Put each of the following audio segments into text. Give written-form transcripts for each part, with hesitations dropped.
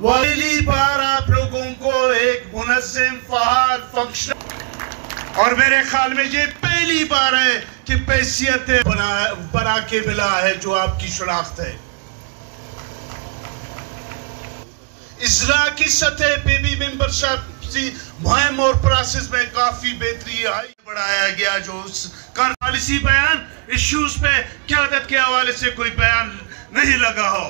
पहली बार आप लोगों को एक मुनज़्ज़म फ़आल फंक्शन, और मेरे ख्याल में ये पहली बार है कि पैसियत बना के मिला है जो आपकी शनाख्त है। इजरा की सतह पे भी मेंबरशिप मुहिम और प्रोसेस में काफी बेहतरी आई, बढ़ाया गया। जो पॉलिसी बयान इश्यूज पे क़यादत के हवाले से कोई बयान नहीं लगा हो,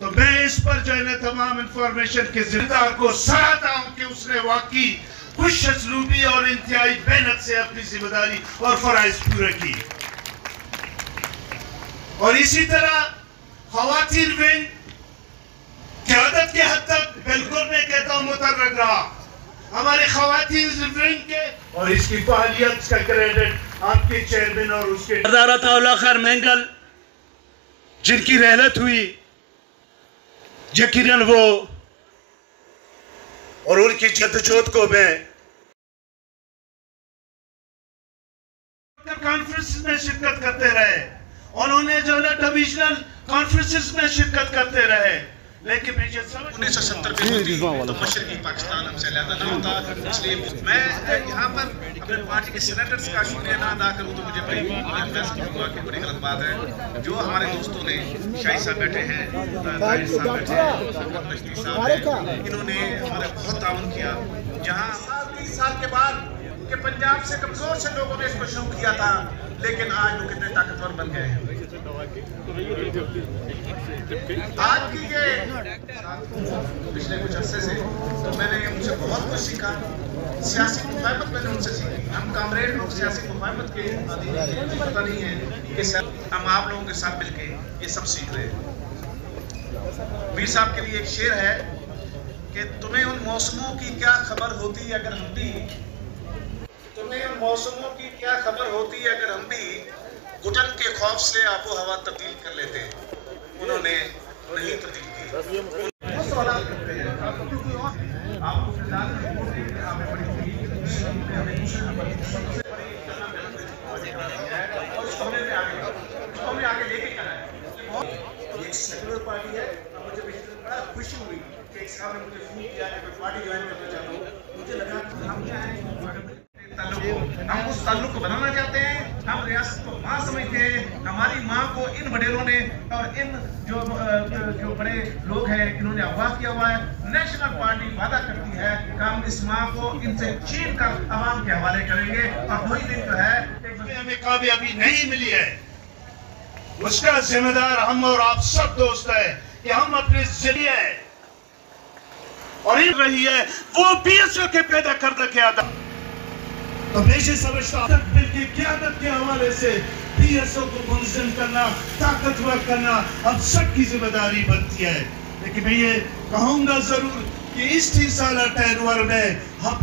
तो मैं इस पर जो है ना तमाम इंफॉर्मेशन के जिम्मेदार को सराहता हूँ कि उसने वाकई खुशअस्लूबी और इंतहाई मेहनत से अपनी जिम्मेदारी और फराइज पूरे की। और इसी तरह ख़वातीन विंग क़यादत के हद तक बिल्कुल मैं कहता हूँ मुतर्रक रहा। हमारे ख़वातीन विंग के और इसकी फ़आलियत का क्रेडिट आपके चेयरमैन और उसके सरदार खैर मेंगल जिनकी रहलत हुई, यकीनन वो और उनकी जद्दोजहद को मैं कॉन्फ्रेंस में शिरकत करते रहे, उन्होंने जो है डिविजनल कॉन्फ्रेंसेस में शिरकत करते रहे, लेकिन 1970 में तो मशरकी पाकिस्तान हमसे अलग ना होता। इसलिए मैं यहाँ पर अपने पार्टी के सेनेटर्स का शुक्रिया ना अदा करूँ तो मुझे बड़ी बड़ी गलत बात है। जो हमारे दोस्तों ने शाही साहब बैठे हैं, ताहिर साहब बैठे हैं, नजदी साहब हैं, इन्होंने हमारा बहुत ताउन किया। जहाँ 30 साल के बाद कि पंजाब से कमजोर से लोगों ने इसको शुरू किया था, लेकिन आज वो कितने ताकतवर बन गए हैं। आज की ये पिछले कुछ अरसे से तो मैंने उनसे बहुत कुछ सीखा। सियासी मुफाहमत मैंने उनसे सीखी। हम कामरेड लोग सियासी मुफाहमत के पता नहीं है कि हम आप लोगों के साथ मिलके ये सब सीख रहे हैं। मीर साहब के लिए एक शेर है कि तुम्हें उन मौसमों की क्या खबर होती अगर हम भी, तुम्हें उन मौसमों की क्या खबर होती अगर हम भी घुटन के खौफ से आबो हवा तब्दील कर लेते। उन्होंने नहीं तब्दील की। सेकुलर पार्टी है। मुझे बड़ा खुशी हुई कि एक साहब ने मुझे फोन किया कि मैं पार्टी ज्वाइन करना चाहता हूँ। मुझे लगा हम क्या है, हम उस ताल्लुक को बनाना चाहते हैं। हम रियासत को माँ समझते हैं। हमारी माँ को इन वडेरों ने और इन जो बड़े लोग हैं इन्होंने आह्वान किया हुआ है। नेशनल पार्टी वादा करती है कि हम इस माँ को इनसे छीन कर आवाम के हवाले करेंगे। और वही दिन जो है हमें कामयाबी नहीं मिली है, उसका जिम्मेदार हम और आप सब दोस्त है कि हम अपने जरिए और रही है वो बीएसओ के पैदा करने के आदत। तो मैं समझता हूं बिल की क़यादत के हवाले से बीएसओ को मुनज़्ज़म करना, ताकतवर करना हम सबकी जिम्मेदारी बनती है। लेकिन मैं ये कहूंगा जरूर कि इस 30 साल टेनवर में हम